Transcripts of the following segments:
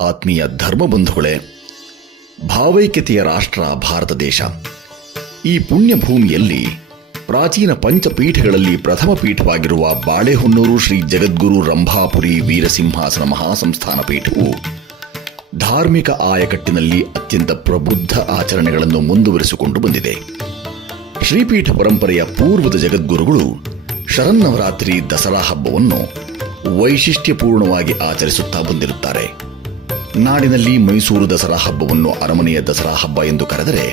ಆತ್ಮೀಯ ಧರ್ಮಬಂಧುಗಳೇ, ಭಾವೈಕ್ಯತೆಯ ರಾಷ್ಟ್ರ ಭಾರತ ದೇಶ. ಈ ಪುಣ್ಯ ಭೂಮಿಯಲ್ಲಿ ಪ್ರಾಚೀನ ಪಂಚಪೀಠಗಳಲ್ಲಿ ಪ್ರಥಮ ಪೀಠವಾಗಿರುವ ಬಾಳೆಹೊನ್ನೂರು ಶ್ರೀ ಜಗದ್ಗುರು ರಂಭಾಪುರಿ ವೀರಸಿಂಹಾಸನ ಮಹಾಸಂಸ್ಥಾನ ಪೀಠವು ಧಾರ್ಮಿಕ ಆಯಕಟ್ಟಿನಲ್ಲಿ ಅತ್ಯಂತ ಪ್ರಬುದ್ಧ ಆಚರಣೆಗಳನ್ನು ಮುಂದುವರಿಸಿಕೊಂಡು ಬಂದಿದೆ. ಶ್ರೀಪೀಠ ಪರಂಪರೆಯ ಪೂರ್ವದ ಜಗದ್ಗುರುಗಳು ಶರನ್ನವರಾತ್ರಿ ದಸರಾ ಹಬ್ಬವನ್ನು ವೈಶಿಷ್ಟ್ಯಪೂರ್ಣವಾಗಿ ಆಚರಿಸುತ್ತಾ ಬಂದಿರುತ್ತಾರೆ. ನಾಡಿನಲ್ಲಿ ಮೈಸೂರು ದಸರಾ ಹಬ್ಬವನ್ನು ಅರಮನೆಯ ದಸರಾ ಹಬ್ಬ ಎಂದು ಕರೆದರೆ,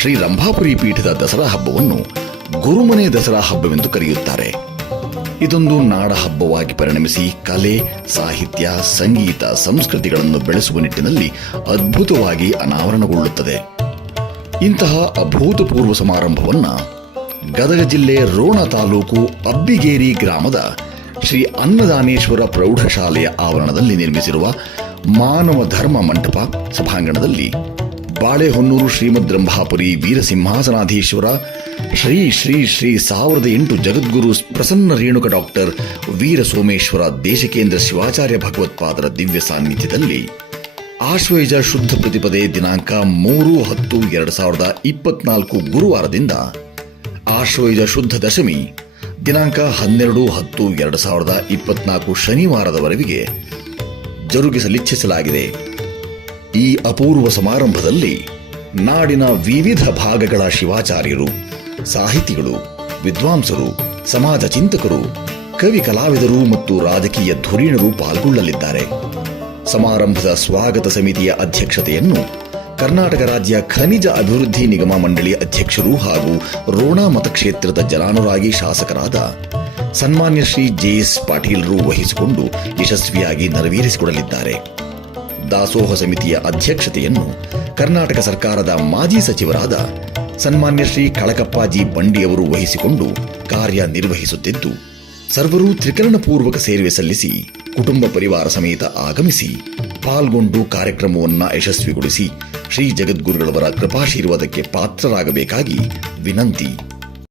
ಶ್ರೀ ರಂಭಾಪುರಿ ಪೀಠದ ದಸರಾ ಹಬ್ಬವನ್ನು ಗುರುಮನೆ ದಸರಾ ಹಬ್ಬವೆಂದು ಕರೆಯುತ್ತಾರೆ. ಇದೊಂದು ನಾಡ ಹಬ್ಬವಾಗಿ ಪರಿಣಮಿಸಿ ಕಲೆ, ಸಾಹಿತ್ಯ, ಸಂಗೀತ, ಸಂಸ್ಕೃತಿಗಳನ್ನು ಬೆಳೆಸುವ ನಿಟ್ಟಿನಲ್ಲಿ ಅದ್ಭುತವಾಗಿ ಅನಾವರಣಗೊಳ್ಳುತ್ತದೆ. ಇಂತಹ ಅಭೂತಪೂರ್ವ ಸಮಾರಂಭವನ್ನು ಗದಗ ಜಿಲ್ಲೆ ರೋಣ ತಾಲೂಕು ಅಬ್ಬಿಗೇರಿ ಗ್ರಾಮದ ಶ್ರೀ ಅನ್ನದಾನೇಶ್ವರ ಪ್ರೌಢಶಾಲೆಯ ಆವರಣದಲ್ಲಿ ನಿರ್ಮಿಸಿರುವ ಮಾನವ ಧರ್ಮ ಮಂಟಪ ಸಭಾಂಗಣದಲ್ಲಿ ಬಾಳೆಹೊನ್ನೂರು ಶ್ರೀಮದ್ ರಂಭಾಪುರಿ ವೀರಸಿಂಹಾಸನಾಧೀಶ್ವರ ಶ್ರೀ ಶ್ರೀ ಶ್ರೀ 1008 ಜಗದ್ಗುರು ಪ್ರಸನ್ನ ರೇಣುಕ ಡಾಕ್ಟರ್ ವೀರ ಸೋಮೇಶ್ವರ ದೇಶಿಕೇಂದ್ರ ಶಿವಾಚಾರ್ಯ ಭಗವತ್ಪಾದರ ದಿವ್ಯ ಸಾನ್ನಿಧ್ಯದಲ್ಲಿ ಆಶ್ವಯುಜ ಶುದ್ಧ ಪ್ರತಿಪದೆ ದಿನಾಂಕ 3/10/2024 ಗುರುವಾರದಿಂದ ಆಶ್ವಯುಜ ಶುದ್ಧ ದಶಮಿ ದಿನಾಂಕ 12/10/2024 ಶನಿವಾರದವರೆಗೆ ಜರುಗಿಸಲಿಚ್ಛಿಸಲಾಗಿದೆ. ಈ ಅಪೂರ್ವ ಸಮಾರಂಭದಲ್ಲಿ ನಾಡಿನ ವಿವಿಧ ಭಾಗಗಳ ಶಿವಾಚಾರ್ಯರು, ಸಾಹಿತಿಗಳು, ವಿದ್ವಾಂಸರು, ಸಮಾಜ ಚಿಂತಕರು, ಕವಿ ಕಲಾವಿದರು ಮತ್ತು ರಾಜಕೀಯ ಧುರೀಣರು ಪಾಲ್ಗೊಳ್ಳಲಿದ್ದಾರೆ. ಸಮಾರಂಭದ ಸ್ವಾಗತ ಸಮಿತಿಯ ಅಧ್ಯಕ್ಷತೆಯನ್ನು ಕರ್ನಾಟಕ ರಾಜ್ಯ ಖನಿಜ ಅಭಿವೃದ್ಧಿ ನಿಗಮ ಮಂಡಳಿ ಅಧ್ಯಕ್ಷರು ಹಾಗೂ ರೋಣ ಮತಕ್ಷೇತ್ರದ ಜನಾನುರಾಗಿ ಶಾಸಕರಾದ ಸನ್ಮಾನ್ಯ ಶ್ರೀ ಜೆ.ಎಸ್. ಪಾಟೀಲರು ವಹಿಸಿಕೊಂಡು ಯಶಸ್ವಿಯಾಗಿ ನೆರವೇರಿಸಿಕೊಡಲಿದ್ದಾರೆ. ದಾಸೋಹ ಸಮಿತಿಯ ಅಧ್ಯಕ್ಷತೆಯನ್ನು ಕರ್ನಾಟಕ ಸರ್ಕಾರದ ಮಾಜಿ ಸಚಿವರಾದ ಸನ್ಮಾನ್ಯ ಶ್ರೀ ಕಳಕಪ್ಪ ಜಿ ಬಂಡಿಯವರು ವಹಿಸಿಕೊಂಡು ಕಾರ್ಯನಿರ್ವಹಿಸುತ್ತಿದ್ದು, ಸರ್ವರೂ ತ್ರಿಕರಣಪೂರ್ವಕ ಸೇವೆ ಸಲ್ಲಿಸಿ ಕುಟುಂಬ ಪರಿವಾರ ಸಮೇತ ಆಗಮಿಸಿ ಪಾಲ್ಗೊಂಡು ಕಾರ್ಯಕ್ರಮವನ್ನು ಯಶಸ್ವಿಗೊಳಿಸಿ ಶ್ರೀ ಜಗದ್ಗುರುಗಳವರ ಕೃಪಾಶೀರ್ವಾದಕ್ಕೆ ಪಾತ್ರರಾಗಬೇಕಾಗಿ ವಿನಂತಿ.